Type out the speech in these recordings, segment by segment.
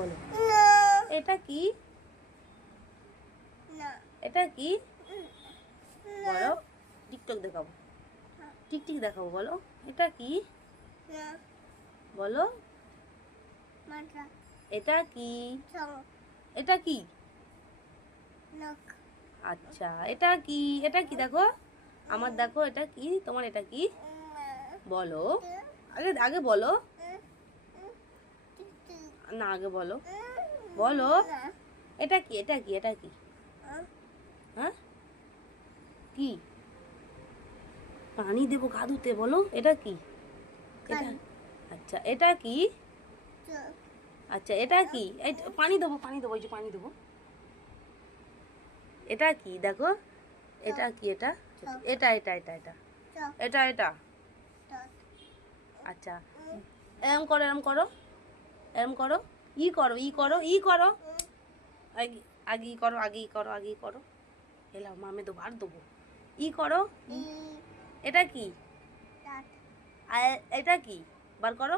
বলো না এটা কি? না এটা কি? না বলো টিকটক দেখাবো, টিকটিক দেখাবো, বলো এটা কি? না বলো মাথা এটা কি? সং এটা কি? নখ আচ্ছা এটা কি? এটা কি দেখো আমার, দেখো এটা কি তোমার, এটা কি? বলো আগে, আগে বলো না, আগে বলো, বলো এটা কি? এটা কি? এটা কি? হ্যাঁ কি? পানি দেবো কাদুতে, বলো এটা কি? এটা আচ্ছা এটা কি? আচ্ছা এটা কি? এই পানি দেবো, পানি দেবো, এই যে পানি দেবো। এটা কি দেখো, এটা কি? এটা এটা এটা এটা এটা এটা এটা আচ্ছা এরম করো, এরম করো, এরম করো, ই করো, ই করো, ই করো, আগে আগে ই করো, আগে ই করো, আগে ই করো। এলাও মামে দেবো, আর দেবো, ই করো। এটা কি? আর এটা কি? বার করো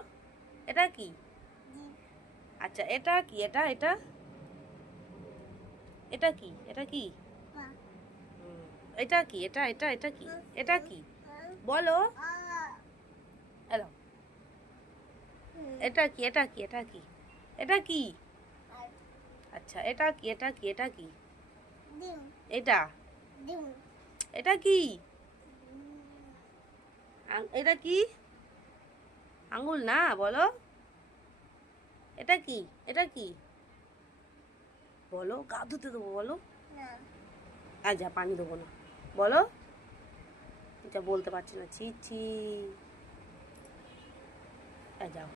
এটা কি? আচ্ছা এটা কি? এটা এটা এটা কি? এটা কি? হুম, এটা কি? এটা এটা এটা কি? এটা কি? বলো এলাও এটা কি? এটা কি? এটা কি? এটা কি? আচ্ছা এটা কি? এটা কি? এটা কি? এটা এটা কি? এটা কি? আঙ্গুল না, বলো এটা কি? এটা কি? বলো গা ধুতে দেবো, বলো আচ্ছা পানি দেবো না, বলো এটা বলতে পারছি না, ছি ছি যাও।